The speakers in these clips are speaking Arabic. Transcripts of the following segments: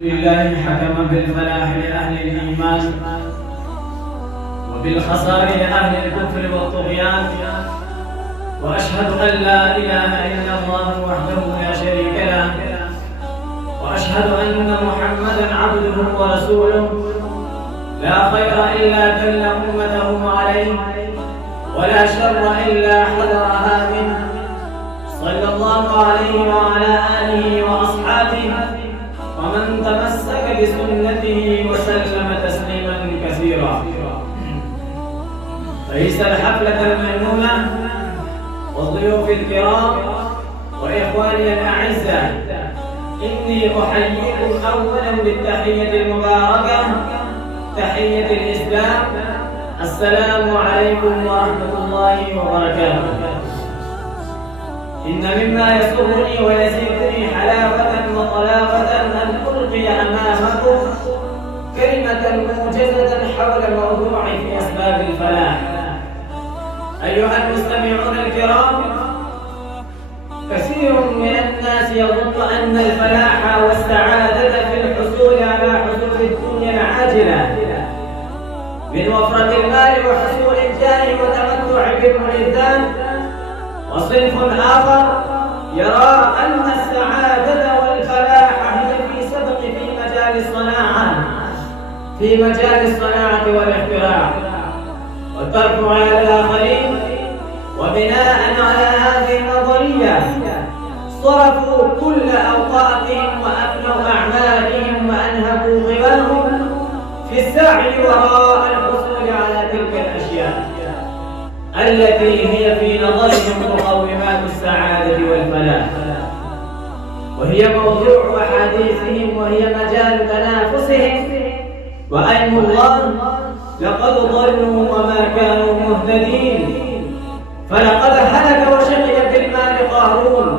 لله حكم بالفلاح لأهل الإيمان وبالخسار لأهل الكفر والطغيان، وأشهد أن لا إله إلا الله وحده لا شريك له، وأشهد أن محمدًا عبده ورسوله لا خير إلا دل أمته عليه، ولا شر إلا حذرها منه، صلى الله عليه وعلى آله وأصحابه ومن تمسك بسنته وسلم تسليما كثيرا. فإيس الحفلة الميمونة والضيوف الكرام وإخواني الأعزاء، إني أحييكم أولا بالتحية المباركة، تحية الإسلام. السلام عليكم ورحمة الله وبركاته. إن مما يسرني ويزيدني حلاوة وطلاقة أن ألقي أمامكم كلمة موجزة حول موضوع في أسباب الفلاح. أيها المستمعون الكرام، كثير من الناس يظن أن الفلاح والسعادة في الحصول على حصول الدنيا العاجلة من وفرة المال وحصول الجاه وتمتع بالملذات، وصنف آخر يرى أن السعادة والفلاح هي في سبق في مجال الصناعة والاختراع والترفع على الآخرين. وبناء على هذه النظرية صرفوا كل أوقاتهم وأفنوا أعمالهم وأنهكوا غبارهم في السعي وراء الحصول على تلك الأشياء التي هي في نظرهم مقومات السعادة والفلاح، وهي موضوع أحاديثهم وهي مجال تنافسهم. وأيم الله لقد ضلوا وما كانوا مهتدين، فلقد هلك وشقي بالمال قارون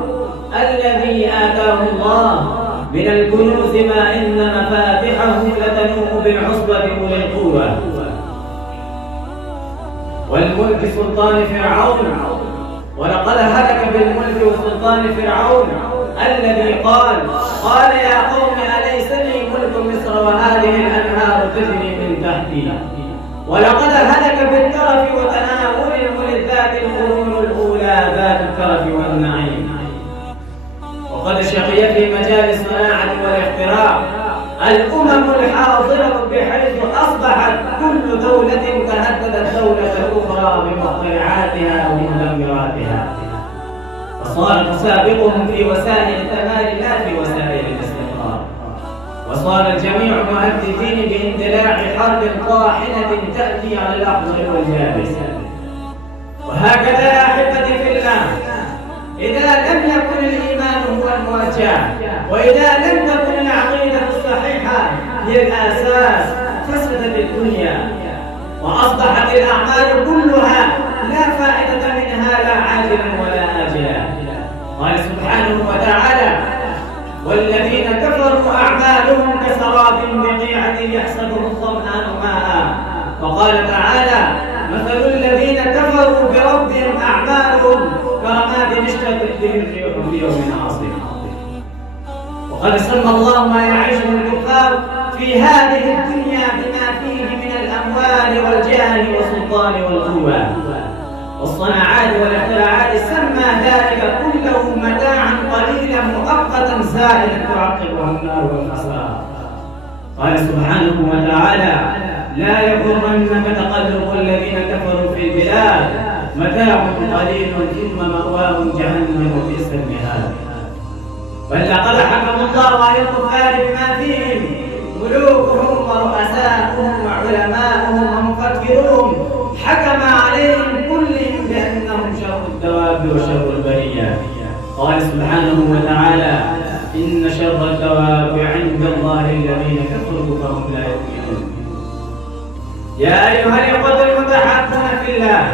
الذي آتاه الله من الكنوز ما إن مفاتحه لتنوء بالعصبة أولي القوة. والملك سلطان فرعون، ولقد هلك بالملك وسلطان فرعون الذي قال يا قوم أليس لي ملك مصر وهذه الأنهار تجري من تحتي. ولقد هلك بالترف وتناول الملذات القرون الأولى ذات الترف والنعيم. وقد شقي في مجال الصناعة والاختراع الأمم الحاضرة، بحيث أصبحت كل دولة تهددت دولة أخرى بمخترعاتها ومدمراتها، فصار تسابقهم في وسائل الكمال لا في وسائل الاستقرار، وصار الجميع مهددين باندلاع حرب طاحنة تأتي على الأخضر واليابس. وهكذا يا أحبتي في الله، إذا لم يكن الإيمان هو الموجه، وإذا لم تكن العقيدة الصحيحة هي الأساس، فسدت الدنيا وأصبحت الأعمال كلها لا فائدة منها لا عاجلا ولا آجلا. قال سبحانه وتعالى: والذين كفروا أعمالهم كسراب بقيعة يحسبه الظمآن ماء. وقال تعالى: مثل الذين كفروا بربهم أعمالهم كرماد اشتدت به الريح في يوم عاصف. وقد سمى الله ما يعيشه الكفار في هذه الدنيا بما فيه من الأموال والجاه والسلطان والقوة والصناعات والاختراعات، سمى ذلك كله متاعا قليلا مؤقتا زائلا تعقبه النار والخسارة. قال سبحانه وتعالى: لا يغرنك تقلب الذين كفروا في البلاد، متاع قليل ثم مأواهم جهنم وبئس المهاد. بل لقد حكم الله على الكفار بما فيهم ملوكهم ورؤساؤهم وعلماؤهم ومفكرون، حكم عليهم كلهم بأنهم شر الدواب وشر البرية. قال سبحانه وتعالى: إن شر الدواب عند الله الذين كفروا فهم لا يؤمنون. يا أيها الإخوة المتحابون في الله،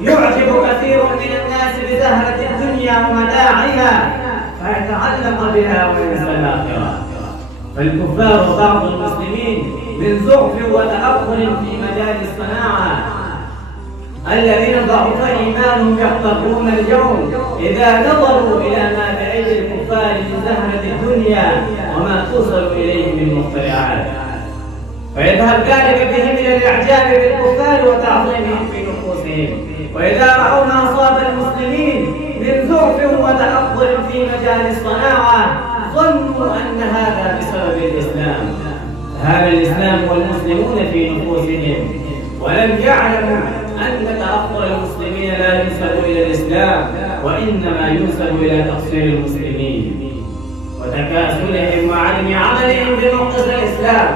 يعجب كثير من الناس بزهرة الدنيا ومتاعها فيتعلق بها وينسى الآخرة. فالكفار بعض المسلمين من زعف وتأخر في مجال الصناعة الذين ضعف إيمانهم يغترون اليوم إذا نظروا إلى ما بأيدي الكفار من زهرة الدنيا وما توصل إليه من مخترعات، فيذهب ذلك بهم إلى الإعجاب بالكفار وتعظيمهم في نفوسهم. وإذا رأوا ما أصاب المسلمين من ذوق وتأخر في مجال الصناعة ظنوا أن هذا بسبب الإسلام. هذا الإسلام والمسلمون في نفوسهم، ولم يعلموا أن تأخر المسلمين لا ينسب إلى الإسلام، وإنما ينسب إلى تقصير المسلمين وتكاسلهم وعدم عملهم بمقتضى الإسلام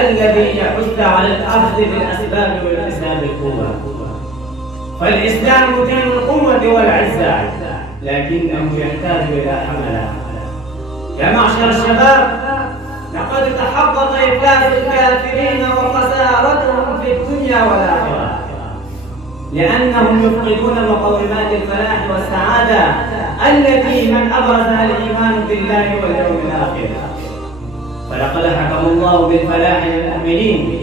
الذي يحث على الأخذ بالأسباب واكتساب القوة. فالإسلام دين القوة والعزة، لكنه يحتاج إلى حملة. يا معشر الشباب، لقد تحقق إفلاس الكافرين وخسارتهم في الدنيا والآخرة، لأنهم يفقدون مقومات الفلاح والسعادة التي من أبرزها الإيمان بالله واليوم الآخر. فلقد حكم الله بالفلاح للمؤمنين،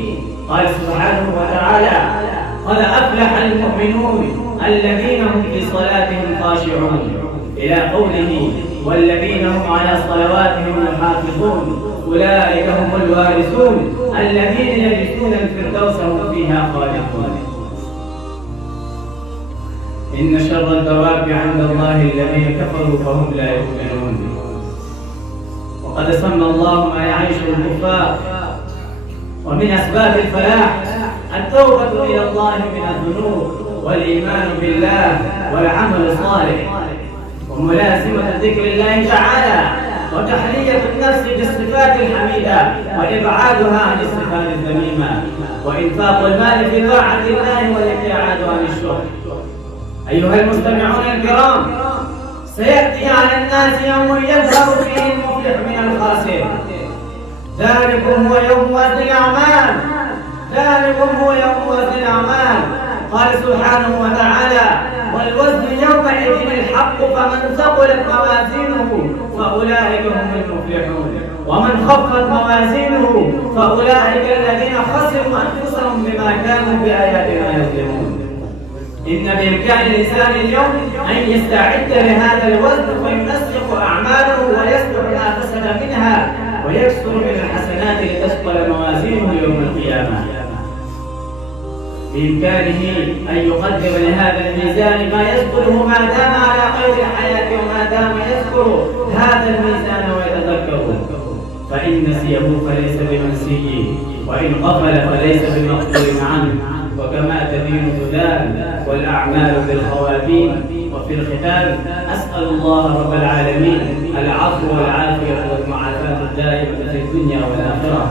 قال سبحانه وتعالى: قد أفلح المؤمنون الذين هم في صلاتهم خاشعون، إلى قوله: والذين هم على صلواتهم يحافظون أولئك هم الوارثون الذين يرثون الفردوس هم فيها خالدون. إن شر الدواب عند الله الذين كفروا فهم لا يؤمنون. وقد سمى الله ما يعيش الكفار، ومن أسباب الفلاح التوبة إلى الله من الذنوب والإيمان بالله والعمل الصالح وملازمة ذكر الله تعالى وتحلية النفس بالصفات الحميدة وإبعادها عن الصفات الذميمة وإنفاق المال في طاعة الله والابتعاد عن الشرك. أيها المستمعون الكرام، سيأتي على الناس يوم يظهر فيه المفلح من الخاسر. ذلكم هو يوم وزن الأعمال، ذلكم هو يوم وزن الأعمال. قال سبحانه وتعالى: والوزن يومئذ الحق فمن ثقلت موازينه فأولئك هم المفلحون ومن خفت موازينه فأولئك الذين خسروا أنفسهم بما كانوا بآياتنا يظلمون. إن بإمكان الإنسان اليوم أن يستعد لهذا الوزن وينسق أعماله ويصلح ما فسد منها ويكثر من الحسنات لتثقل موازينه يوم القيامة. بإمكانه أن يقدم لهذا الميزان ما يذكره ما دام على قيد الحياة وما دام يذكر هذا الميزان ويتذكره، فإن نسيه فليس بمنسيه، وإن غفل فليس بمغفور عنه. وكما تدين تدان، والأعمال بالخواتيم. وفي الختام أسأل الله رب العالمين العفو والعافية والمعافاة الدائمة في الدنيا والآخرة.